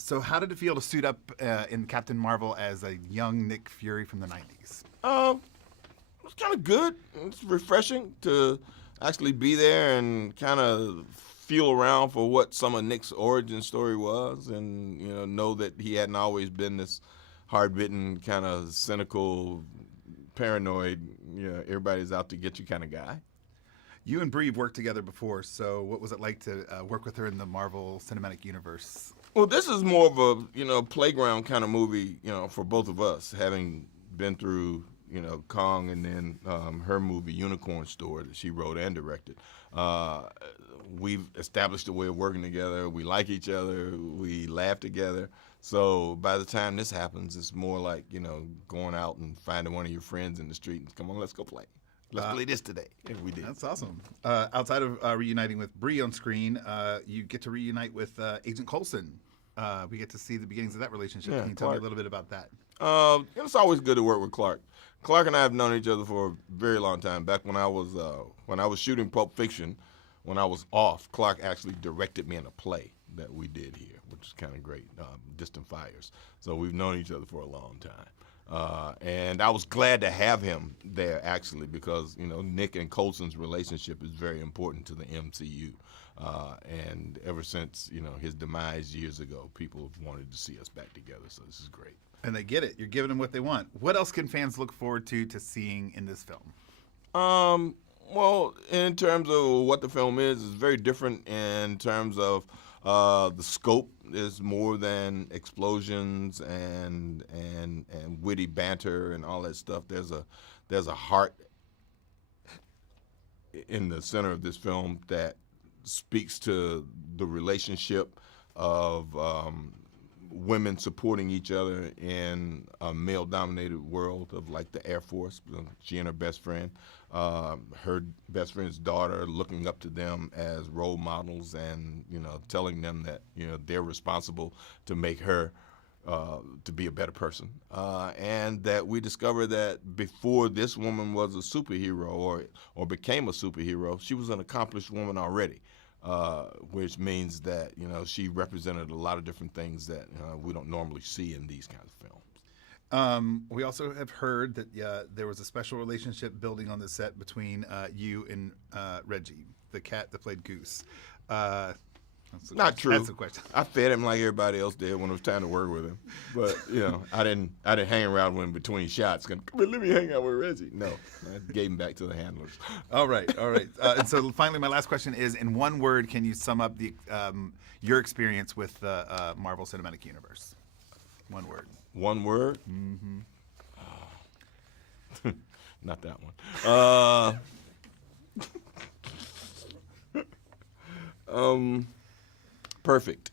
So how did it feel to suit up in Captain Marvel as a young Nick Fury from the 90s? It was kind of good. It's refreshing to actually be there and kind of feel around for what some of Nick's origin story was, and know that he hadn't always been this hard-bitten, kind of cynical, paranoid, everybody's out to get you kind of guy. You and Brie have worked together before, so what was it like to work with her in the Marvel Cinematic Universe? Well, this is more of a playground kind of movie, for both of us, having been through Kong and then her movie Unicorn Store that she wrote and directed. We've established a way of working together. We like each other. We laugh together. So by the time this happens, it's more like going out and finding one of your friends in the street and come on, let's go play. Let's play this today. And we did. That's awesome. Outside of reuniting with Brie on screen, you get to reunite with Agent Coulson. We get to see the beginnings of that relationship. Yeah, Can you tell me a little bit about that? It's always good to work with Clark. Clark and I have known each other for a very long time. Back when I was shooting Pulp Fiction, when I was off, Clark actually directed me in a play that we did here, which is kind of great, Distant Fires. So we've known each other for a long time. And I was glad to have him there, actually, because, Nick and Coulson's relationship is very important to the MCU. And ever since, his demise years ago, people have wanted to see us back together, so this is great. And they get it. You're giving them what they want. What else can fans look forward to seeing in this film? Well, in terms of what the film is, it's very different in terms of the scope is more than explosions and witty banter and all that stuff. There's a heart in the center of this film that speaks to the relationship of women supporting each other in a male-dominated world of like the Air Force. She and her best friend, her best friend's daughter, looking up to them as role models and telling them that they're responsible to make her to be a better person, and that we discover that before this woman was a superhero or became a superhero, she was an accomplished woman already. Which means that she represented a lot of different things that we don't normally see in these kinds of films. We also have heard that there was a special relationship building on the set between you and Reggie, the cat that played Goose. Not true. That's the question. I fed him like everybody else did when it was time to work with him, but I didn't hang around with him between shots. Come on, let me hang out with Reggie. No, I gave him back to the handlers. All right. And so finally, my last question is: in one word, can you sum up your experience with the Marvel Cinematic Universe? One word. One word? Mm-hmm. Not that one. Perfect.